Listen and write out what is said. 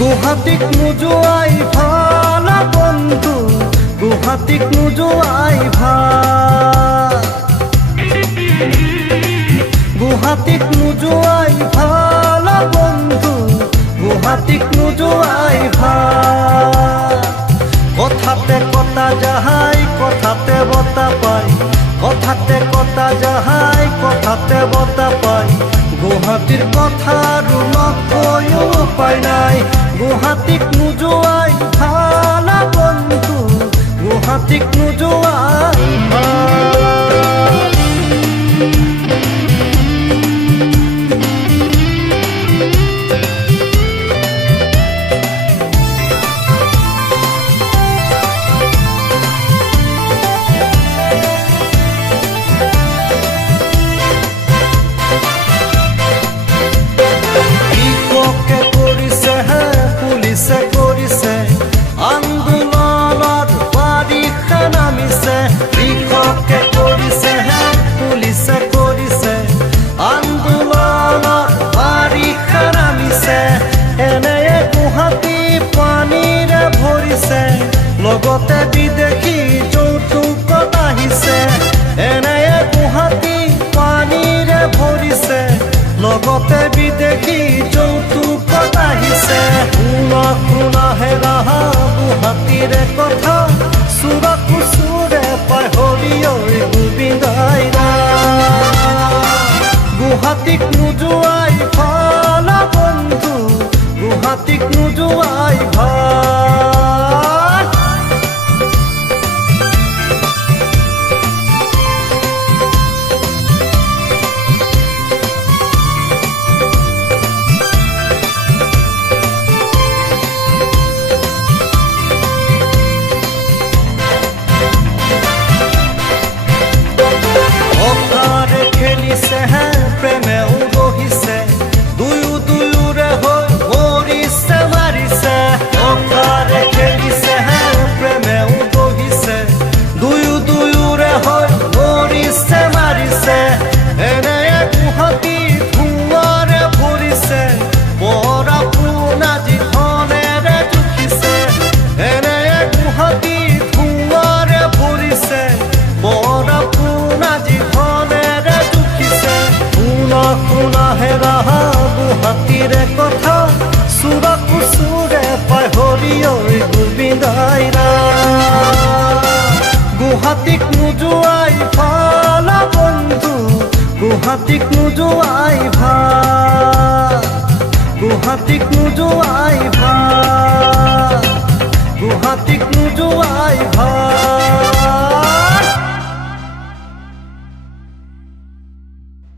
গুৱাহাটীক নোযোৱাই ভাল বন্ধু, গুৱাহাটীক নোযোৱাই ভাল, গুৱাহাটীক নোযোৱাই ভাল বন্ধু, গুৱাহাটীক নোযোৱাই ভাল। কথাতে কটা যাহাই কথাতে বতা পাই, কথাতে কটা যাহাই কথাতে বতা পাই, গুৱাহাটীৰ কথা আৰু নকৈও উপায় নাই। গুৱাহাটীক নোযোৱাই ভাল বন্ধু, গুৱাহাটীক নোযোৱাই ভাল। পুলিচে কৰিছে আন্দোলনৰ বাৰিষা নামিছে, কৃষকে কৰিছে পুলিচে কৰিছে আন্দোলনৰ বাৰিষা নামিছে। এনেয়ে গুৱাহাটী পানীৰে ভৰিছে, লগতে বিদেশী যৌতুকত আহিছে। এনেয়ে গুৱাহাটী পানীৰে ভৰিছে, লগতে বিদেশী যৌতুকত আহিছে। শুনা শুনা হে ৰাহা গুৱাহাটীৰে কথা, চুৰাকু চুৰে পাহৰি ঐ গোবিন্দাই গুৱাহাটীক নোযোৱাই ভাল বন্ধু, গুৱাহাটীক নোযোৱাই ভাল। খেলিছে প্ৰেমে উৰহিছে, দুয়ো দুয়োৰে হৈ মৰিছে মাৰিছে। অকাৰে খেলিছে প্ৰেমে উৰহিছে, দুয়ো দুয়োৰে হৈ মৰিছে মাৰিছে। এনেয়ে গুৱাহাটী ধোঁৱাৰে ভৰিছে, পৰা পোনা যিখনেৰে জুখিছে। এনেয়ে গুৱাহাটী ধোঁৱাৰে ভৰিছে, পৰা পোনা যিখনেৰে জুখিছে। শুনা শুনা হে ৰাহা গুৱাহাটীৰে কথা, চুৰাকু চুৰে পাহৰি ঐ গোবিন্দাই গুৱাহাটীক নোযোৱাই ভাল বন্ধু, গুৱাহাটীক নোযোৱাই ভাল, গুৱাহাটীক নোযোৱাই ভাল, গুৱাহাটীক নোযোৱাই ভাল।